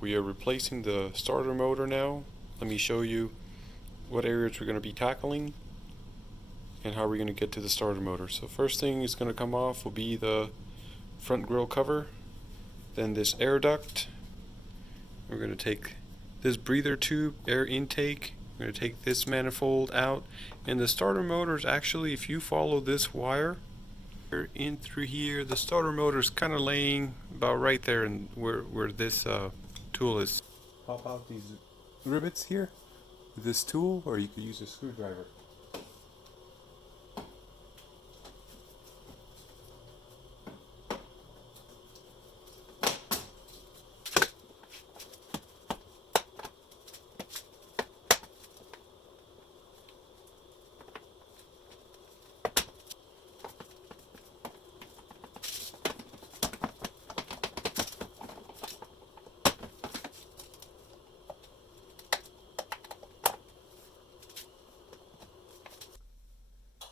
We are replacing the starter motor now. Let me show you what areas we're going to be tackling and how we're going to get to the starter motor. So first thing is going to come off will be the front grille cover, then this air duct. We're going to take this breather tube, air intake. We're going to take this manifold out, and the starter motor is actually, if you follow this wire in through here, the starter motor is kind of laying about right there, and where this tool is. Pop out these rivets here with this tool, or you could use a screwdriver.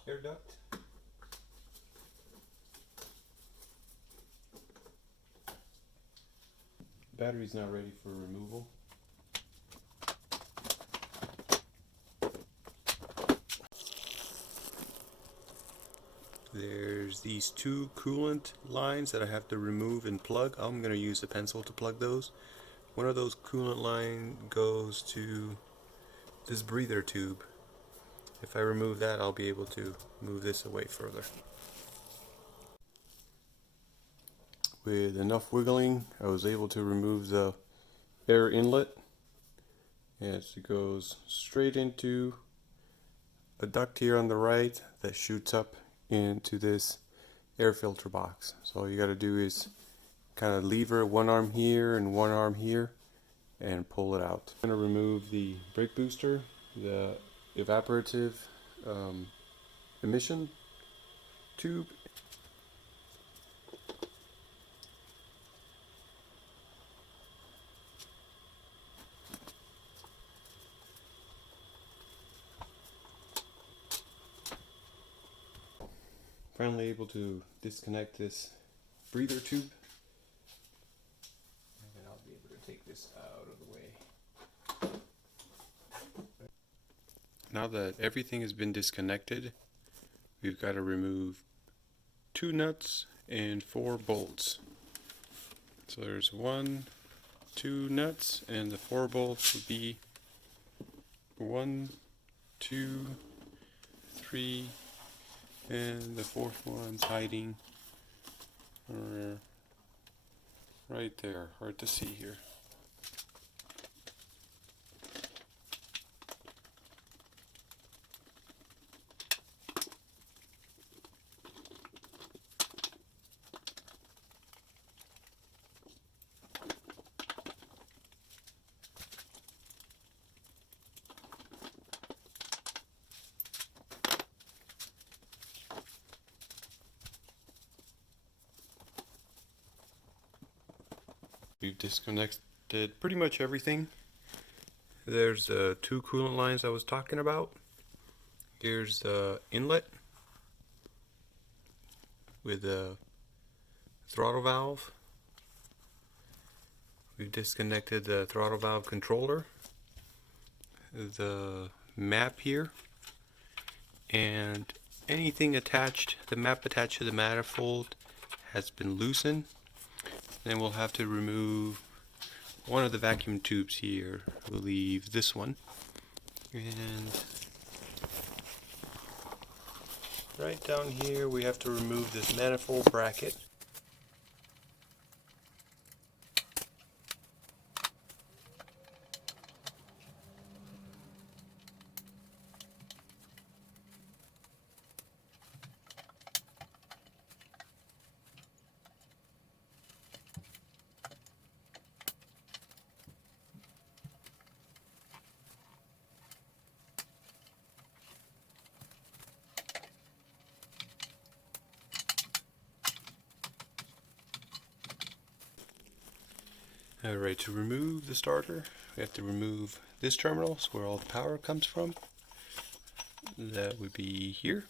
Air duct. Battery's not ready for removal. There's these two coolant lines that I have to remove and plug. I'm going to use a pencil to plug those. One of those coolant line goes to this breather tube. If I remove that, I'll be able to move this away further. With enough wiggling, I was able to remove the air inlet, and it goes straight into a duct here on the right that shoots up into this air filter box. So all you got to do is kind of lever one arm here and one arm here and pull it out. I'm going to remove the brake booster, the evaporative emission tube. Finally able to disconnect this breather tube, and then I'll be able to take this out of the way. Now that everything has been disconnected, we've got to remove 2 nuts and 4 bolts. So there's 1, 2 nuts, and the 4 bolts would be 1, 2, 3, and the 4th one's hiding right there. Hard to see here. We've disconnected pretty much everything. There's the 2 coolant lines I was talking about. Here's the inlet with the throttle valve. We've disconnected the throttle valve controller, the map here, and anything attached, the map attached to the manifold has been loosened. Then we'll have to remove one of the vacuum tubes here. We'll leave this one. And right down here we have to remove this manifold bracket. Alright, to remove the starter, we have to remove this terminal, so where all the power comes from. That would be here.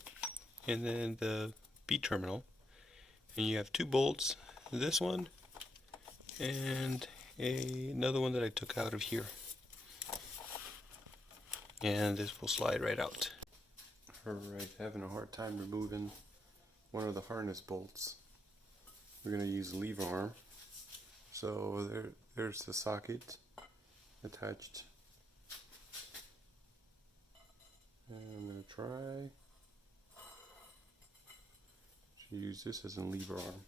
And then the B terminal. And you have 2 bolts, this one and another one that I took out of here. And this will slide right out. Alright, having a hard time removing one of the harness bolts. We're going to use lever arm. So there's the socket attached. And I'm going to try to use this as a lever arm.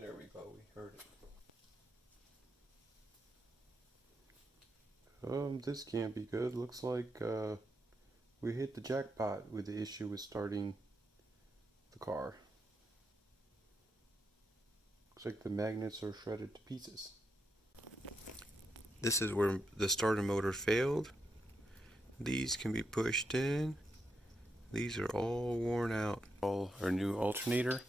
There we go, we heard it. This can't be good. Looks like we hit the jackpot with the issue with starting the car. Looks like the magnets are shredded to pieces. This is where the starter motor failed. These can be pushed in. These are all worn out. All our new alternator.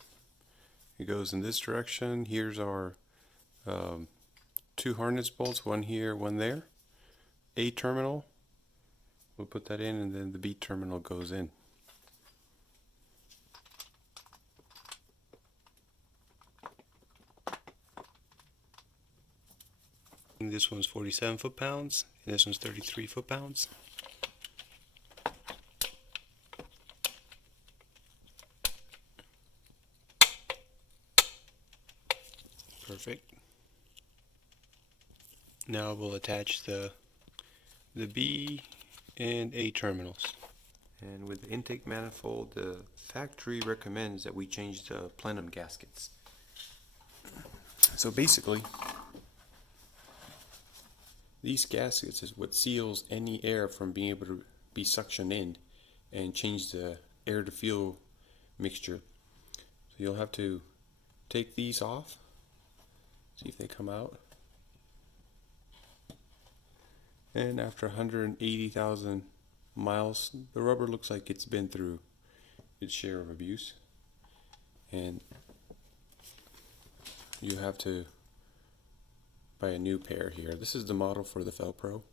It goes in this direction. Here's our 2 harness bolts, one here, one there. A terminal, we'll put that in, and then the B terminal goes in. And this one's 47 foot-pounds, and this one's 33 foot-pounds. Perfect. Now we'll attach the B and A terminals. And with the intake manifold, the factory recommends that we change the plenum gaskets. So basically, these gaskets is what seals any air from being able to be suctioned in and change the air to fuel mixture. So you'll have to take these off, see if they come out. And after 180,000 miles, the rubber looks like it's been through its share of abuse. And you have to buy a new pair here. This is the model for the Velcro.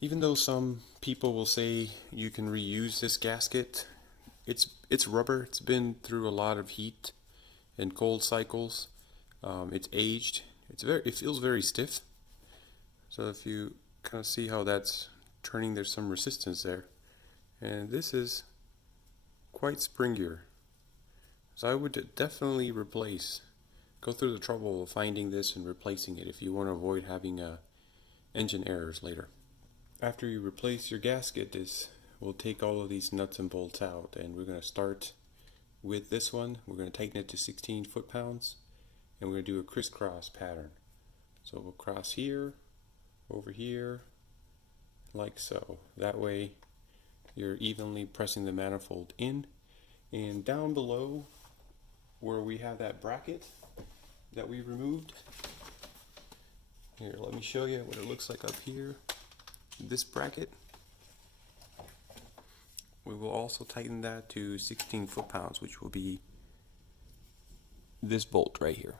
Even though some people will say you can reuse this gasket, it's rubber. It's been through a lot of heat and cold cycles. It's aged. It feels very stiff. So if you kind of see how that's turning, there's some resistance there, and this is quite springier. So I would definitely go through the trouble of finding this and replacing it if you want to avoid having engine errors later. After you replace your gasket, we'll take all of these nuts and bolts out, and we're going to start with this one. We're going to tighten it to 16 foot-pounds, and we're going to do a crisscross pattern. So we'll cross here, over here, like so. That way you're evenly pressing the manifold in. And down below where we have that bracket that we removed, here, let me show you what it looks like up here. This bracket, we will also tighten that to 16 foot-pounds, which will be this bolt right here.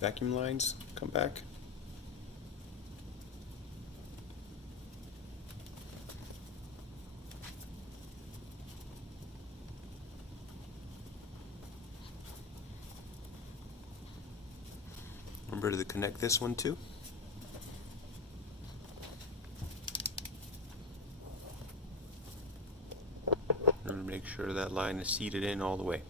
Vacuum lines come back. Remember to connect this one too. sure that line is seated in all the way.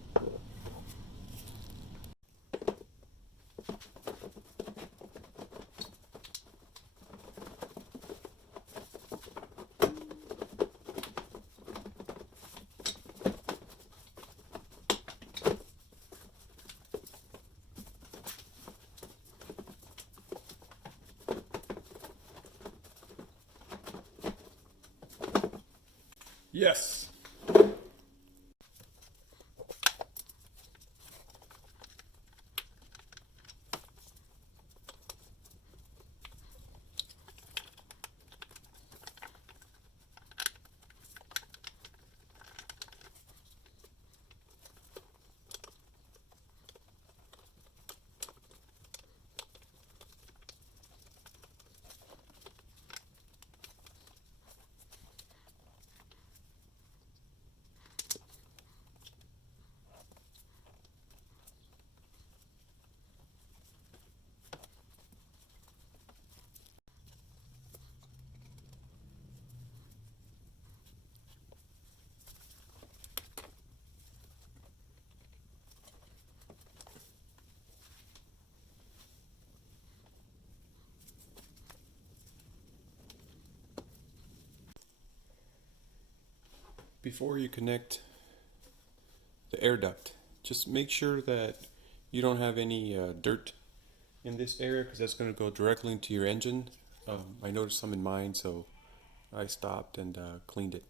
Yes! Before you connect the air duct, just make sure that you don't have any dirt in this area, because that's going to go directly into your engine. I noticed some in mine, so I stopped and cleaned it.